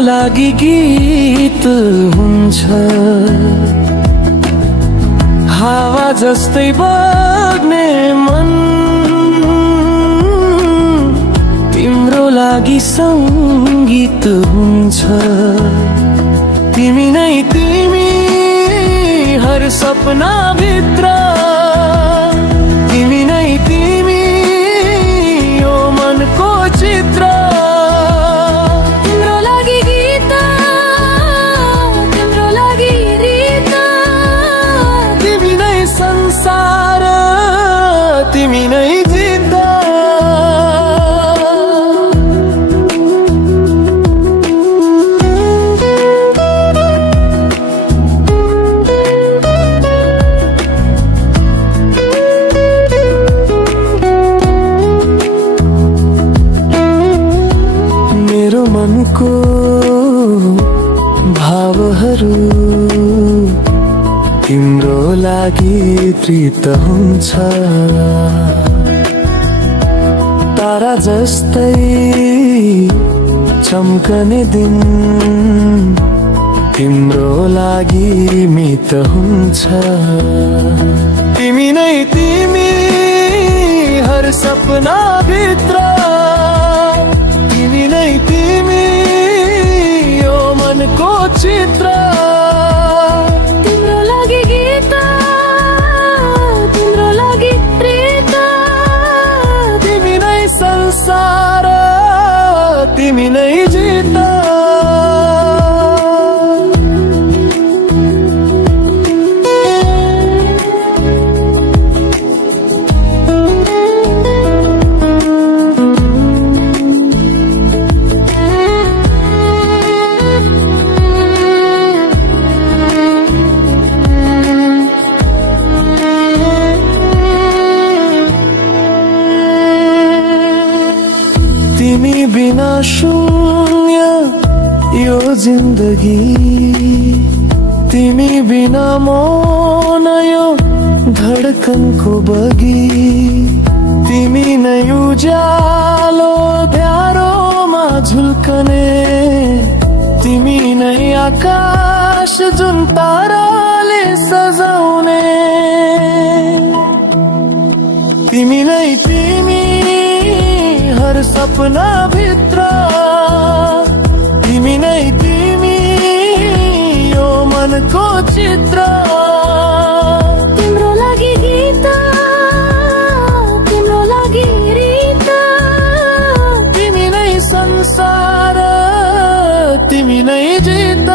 लागि गीत हुन्छ, हावा जस्तै बग्ने मन, तिम्रो लागि संगीत हुन्छ। तिमी नै तिमी हर सपना भित्र, तिमी नै तिमी यो मनको चित्र। तिम्रो लागि गीत, तिम्रो लागि रीत, तिमी नै संसार, तिमी नै जित। मेरो मनको भावहरू तिम्रो लागि प्रीत हुन्छ, तारा जस्तै चम्कने दिन तिम्रो लागि मित हुन्छ। तिमी नै तिमी हर सपना भित्र, तिमी नै तिमी यो मनको चित्र। तिम्रो लागि गीत, तिम्रो लागि प्रीत, तिमी नै संसार, तिमी नै जित। तिमी बिना शून्य यो जिन्दगी, तिमी बिना मौन यो धडकनको बगी। तिमी नै उज्यालो ध्यारोमा झुल्कने, तिमी नै आकाश जुन ताराले सजाउने। तिमी नै तिमी हर सपना भित्र, तिमी नै तिमी यो मनको चित्र। तिम्रो लागि गीत, तिम्रो लागि रीत, तिमी नै संसार, तिमी नै जित।